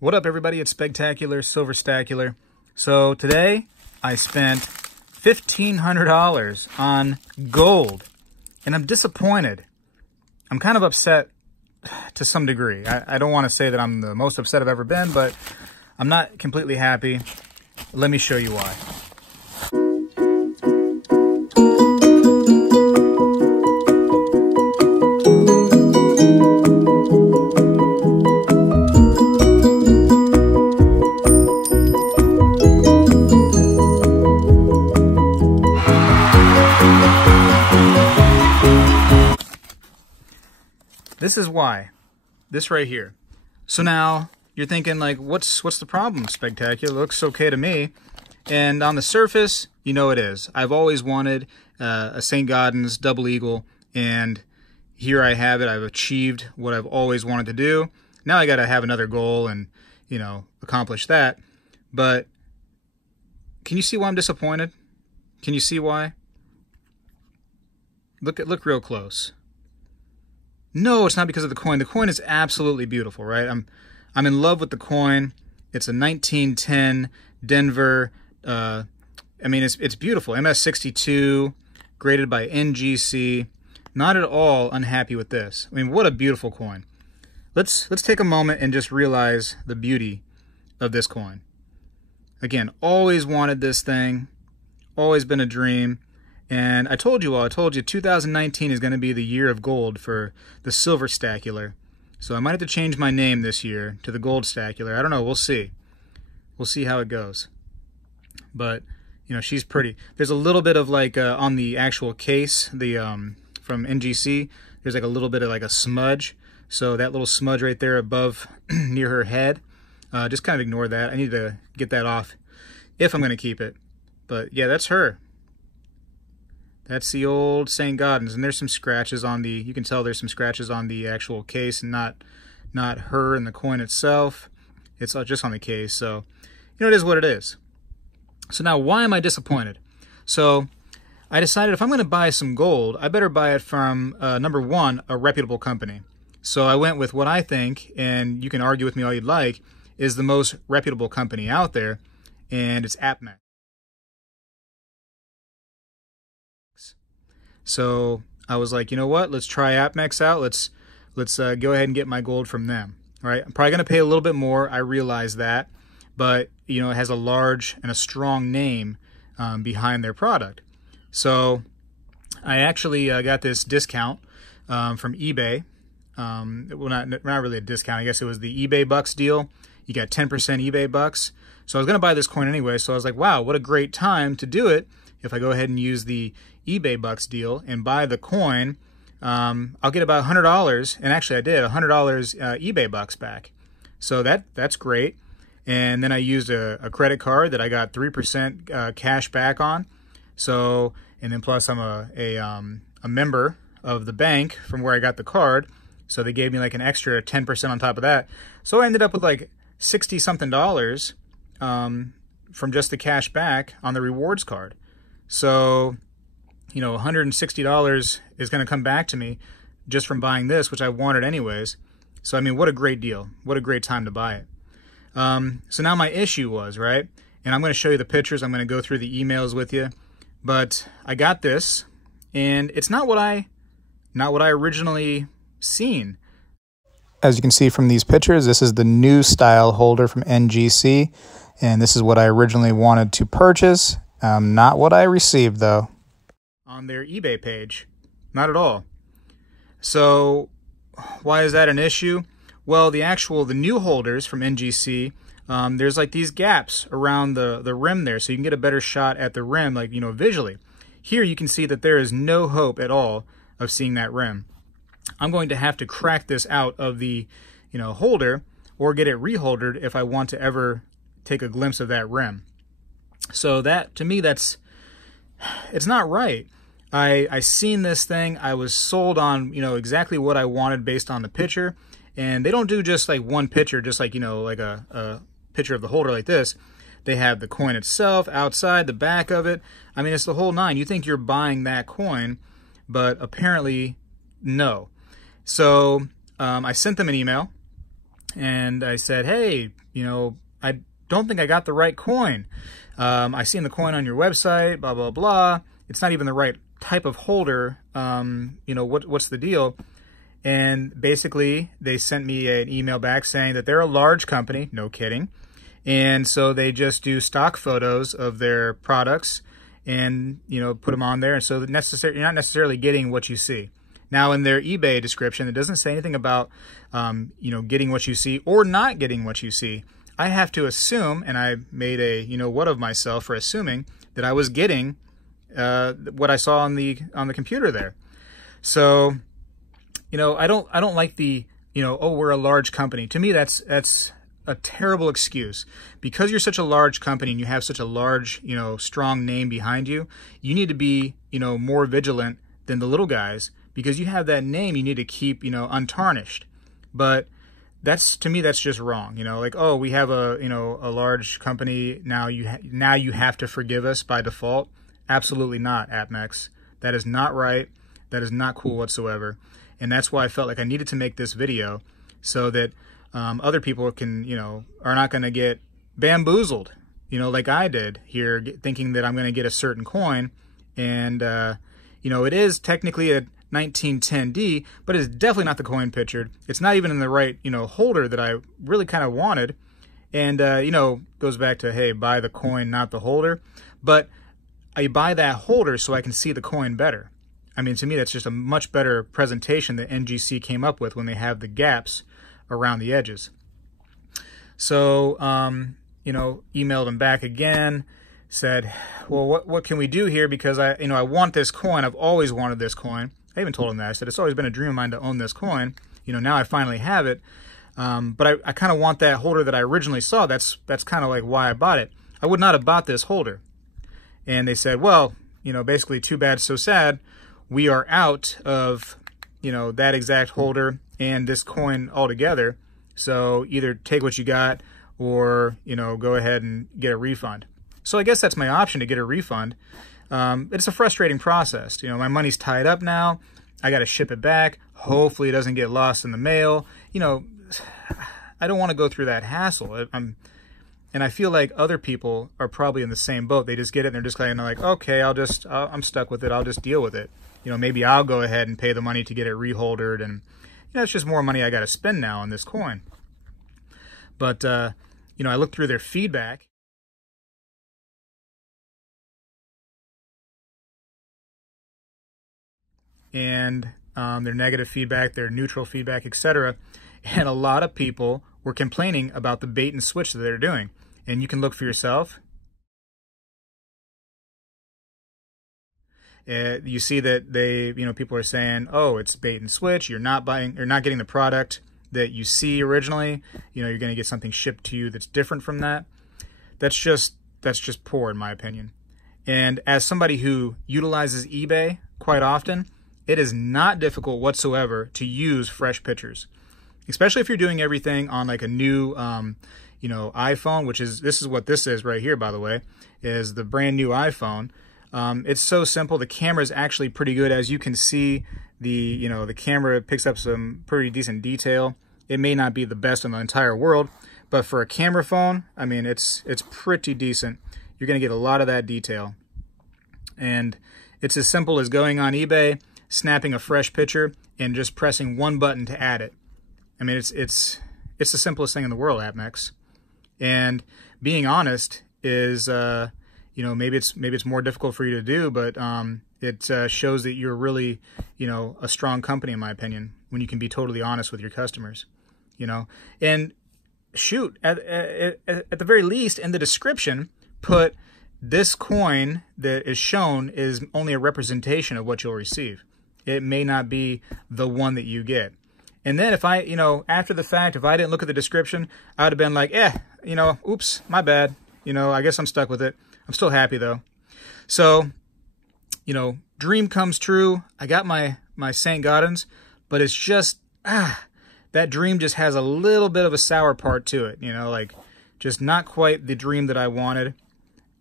What up, everybody? It's Spegtacular, Silverstacular. So today I spent $1,500 on gold, and I'm disappointed. I'm kind of upset to some degree. I don't want to say that I'm the most upset I've ever been, but I'm not completely happy. Let me show you why. This is why. This right here. So now you're thinking, like, what's the problem, Spegtacular? Looks okay to me. And on the surface, you know it is. I've always wanted a St. Gaudens double eagle, and here I have it. I've achieved what I've always wanted to do. Now I got to have another goal and, you know, accomplish that. But can you see why I'm disappointed? Can you see why? Look real close. No, it's not because of the coin. The coin is absolutely beautiful, right? I'm in love with the coin. It's a 1910 Denver. I mean, it's beautiful. MS62, graded by NGC. Not at all unhappy with this. I mean, what a beautiful coin. Let's take a moment and just realize the beauty of this coin. Again, always wanted this thing. Always been a dream. And I told you 2019 is going to be the year of gold for the Silverstacular. So I might have to change my name this year to the Goldstacular. I don't know. We'll see. We'll see how it goes. But, you know, she's pretty. There's a little bit of, like, on the actual case, the from NGC, there's like a little bit of like a smudge. So that little smudge right there above near her head, just kind of ignore that. I need to get that off if I'm going to keep it. But, yeah, that's her. That's the old St. Gaudens, and there's some scratches on the, you can tell there's some scratches on the actual case, and not her and the coin itself. It's just on the case, so, you know, it is what it is. So now, why am I disappointed? So I decided if I'm going to buy some gold, I better buy it from, number one, a reputable company. So I went with what I think, and you can argue with me all you'd like, is the most reputable company out there, and it's APMEX. So I was like, you know what? Let's try APMEX out. Let's go ahead and get my gold from them. All right. I'm probably going to pay a little bit more. I realize that, but you know, it has a large and a strong name behind their product. So I actually got this discount from eBay. Well, not really a discount. I guess it was the eBay Bucks deal. You got 10% eBay Bucks. So I was going to buy this coin anyway. So I was like, wow, what a great time to do it. If I go ahead and use the eBay Bucks deal and buy the coin, I'll get about $100, and actually I did, $100 eBay Bucks back. So that's great. And then I used a credit card that I got 3% cash back on. So, and then plus I'm a member of the bank from where I got the card, so they gave me like an extra 10% on top of that. So I ended up with like $60-something from just the cash back on the rewards card. So, you know, $160 is going to come back to me just from buying this, which I wanted anyways. So, I mean, what a great deal. What a great time to buy it. So now my issue was, right, and I'm going to show you the pictures. I'm going to go through the emails with you. But I got this, and it's not what I originally seen. As you can see from these pictures, this is the new style holder from NGC, and this is what I originally wanted to purchase. Not what I received, though. On their eBay page. Not at all. So, why is that an issue? Well, the new holders from NGC, there's like these gaps around the rim there, so you can get a better shot at the rim, like, you know, visually. Here you can see that there is no hope at all of seeing that rim. I'm going to have to crack this out of the, you know, holder, or get it reholdered if I want to ever take a glimpse of that rim. So that, to me, it's not right. I seen this thing. I was sold on, you know, exactly what I wanted based on the picture. And they don't do just like one picture, just like, you know, like a picture of the holder like this. They have the coin itself, outside, the back of it. I mean, it's the whole nine. You think you're buying that coin, but apparently no. So I sent them an email. And I said, hey, I don't think I got the right coin. I seen the coin on your website, blah, blah, blah. It's not even the right type of holder. What's the deal? And basically, they sent me an email back saying that they're a large company, no kidding. And so they just do stock photos of their products and, put them on there. And so you're not necessarily getting what you see. Now, in their eBay description, it doesn't say anything about, getting what you see or not getting what you see. I have to assume, and I made a, what of myself for assuming that I was getting what I saw on the computer there. So, I don't like the, oh, we're a large company. To me, that's a terrible excuse. Because you're such a large company and you have such a large, strong name behind you, you need to be, more vigilant than the little guys, because you have that name you need to keep, untarnished. But to me, that's just wrong. Like, oh, we have a large company, now you have to forgive us by default. Absolutely not, APMEX. That is not right. That is not cool whatsoever. And that's why I felt like I needed to make this video so that other people can, are not going to get bamboozled, like I did here, thinking that I'm going to get a certain coin. And, it is technically a 1910D, but it's definitely not the coin pictured. It's not even in the right, holder that I really kind of wanted. And, goes back to, hey, buy the coin, not the holder. But I buy that holder so I can see the coin better. I mean, to me, that's just a much better presentation that NGC came up with when they have the gaps around the edges. So, emailed them back again, said, well, what can we do here? Because I want this coin. I've always wanted this coin. I even told them that. I said, it's always been a dream of mine to own this coin. Now I finally have it. But I kind of want that holder that I originally saw. That's kind of like why I bought it. I would not have bought this holder. And they said, well, basically too bad, so sad. We are out of, that exact holder and this coin altogether. So either take what you got or, go ahead and get a refund. So I guess that's my option, to get a refund. It's a frustrating process. My money's tied up now. I got to ship it back. Hopefully it doesn't get lost in the mail. I don't want to go through that hassle. And I feel like other people are probably in the same boat. They just get it and they're just kind of like, okay, I'm stuck with it. I'll just deal with it. Maybe I'll go ahead and pay the money to get it reholdered. And, it's just more money I got to spend now on this coin. But, I looked through their feedback. And their negative feedback, their neutral feedback, etc. And a lot of people were complaining about the bait and switch that they're doing. And you can look for yourself. You see that people are saying, oh, it's bait and switch. You're not getting the product that you see originally. You're going to get something shipped to you that's different from that. That's just poor, in my opinion. And as somebody who utilizes eBay quite often, it is not difficult whatsoever to use fresh pictures, especially if you're doing everything on like a new, iPhone, this is what this is right here, by the way, is the brand new iPhone. It's so simple. The camera is actually pretty good. As you can see, the camera picks up some pretty decent detail. It may not be the best in the entire world, but for a camera phone, I mean, it's pretty decent. You're going to get a lot of that detail. And it's as simple as going on eBay, snapping a fresh picture, and just pressing one button to add it. I mean, it's the simplest thing in the world, APMEX. And being honest is, maybe it's more difficult for you to do, but it shows that you're really, a strong company, in my opinion, when you can be totally honest with your customers, And shoot, at the very least, in the description, put this coin that is shown is only a representation of what you'll receive. It may not be the one that you get. And then if I, after the fact, if I didn't look at the description, I would have been like, oops, my bad. I guess I'm stuck with it. I'm still happy though. So, dream comes true. I got my St. Gaudens, but it's just, that dream just has a little bit of a sour part to it, like just not quite the dream that I wanted.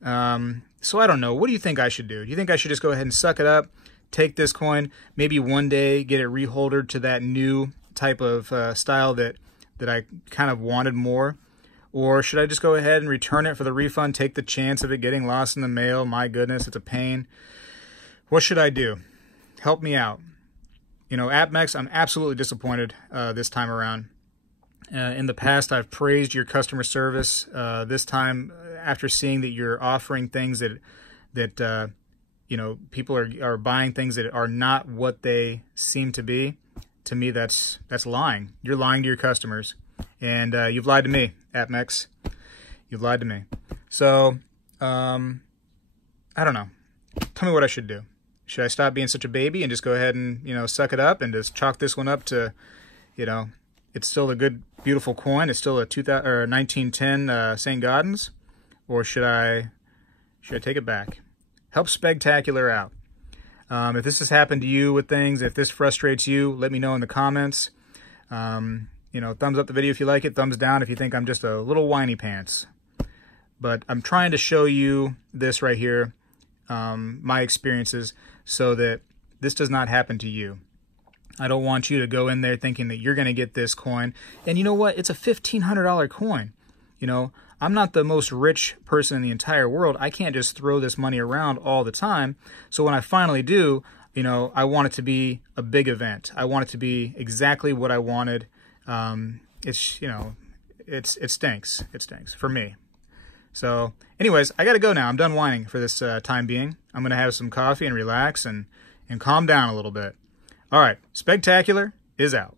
So I don't know. What do you think I should do? Do you think I should just go ahead and suck it up, take this coin, maybe one day get it reholdered to that new type of style that that I kind of wanted more? Or should I just go ahead and return it for the refund, take the chance of it getting lost in the mail? My goodness, it's a pain. What should I do? Help me out. You know, APMEX, I'm absolutely disappointed this time around. In the past, I've praised your customer service. This time, after seeing that you're offering things that you know, people are buying things that are not what they seem to be, to me, that's lying. You're lying to your customers. And you've lied to me, APMEX. You've lied to me. So, I don't know. Tell me what I should do. Should I stop being such a baby and just go ahead and, you know, suck it up and just chalk this one up to, you know, it's still a good, beautiful coin. It's still a 1910 St. Gaudens? Or should I take it back? Help Spegtacular out. If this has happened to you with things, if this frustrates you, let me know in the comments. You know, thumbs up the video if you like it, thumbs down if you think I'm just a little whiny pants. But I'm trying to show you this right here, my experiences, so that this does not happen to you. I don't want you to go in there thinking that you're going to get this coin. And you know what? It's a $1,500 coin. You know, I'm not the most rich person in the entire world. I can't just throw this money around all the time. So when I finally do, you know, I want it to be a big event. I want it to be exactly what I wanted. It's, you know, it stinks. It stinks for me. So anyways, I got to go now. I'm done whining for this time being. I'm going to have some coffee and relax and calm down a little bit. All right, Spegtacular is out.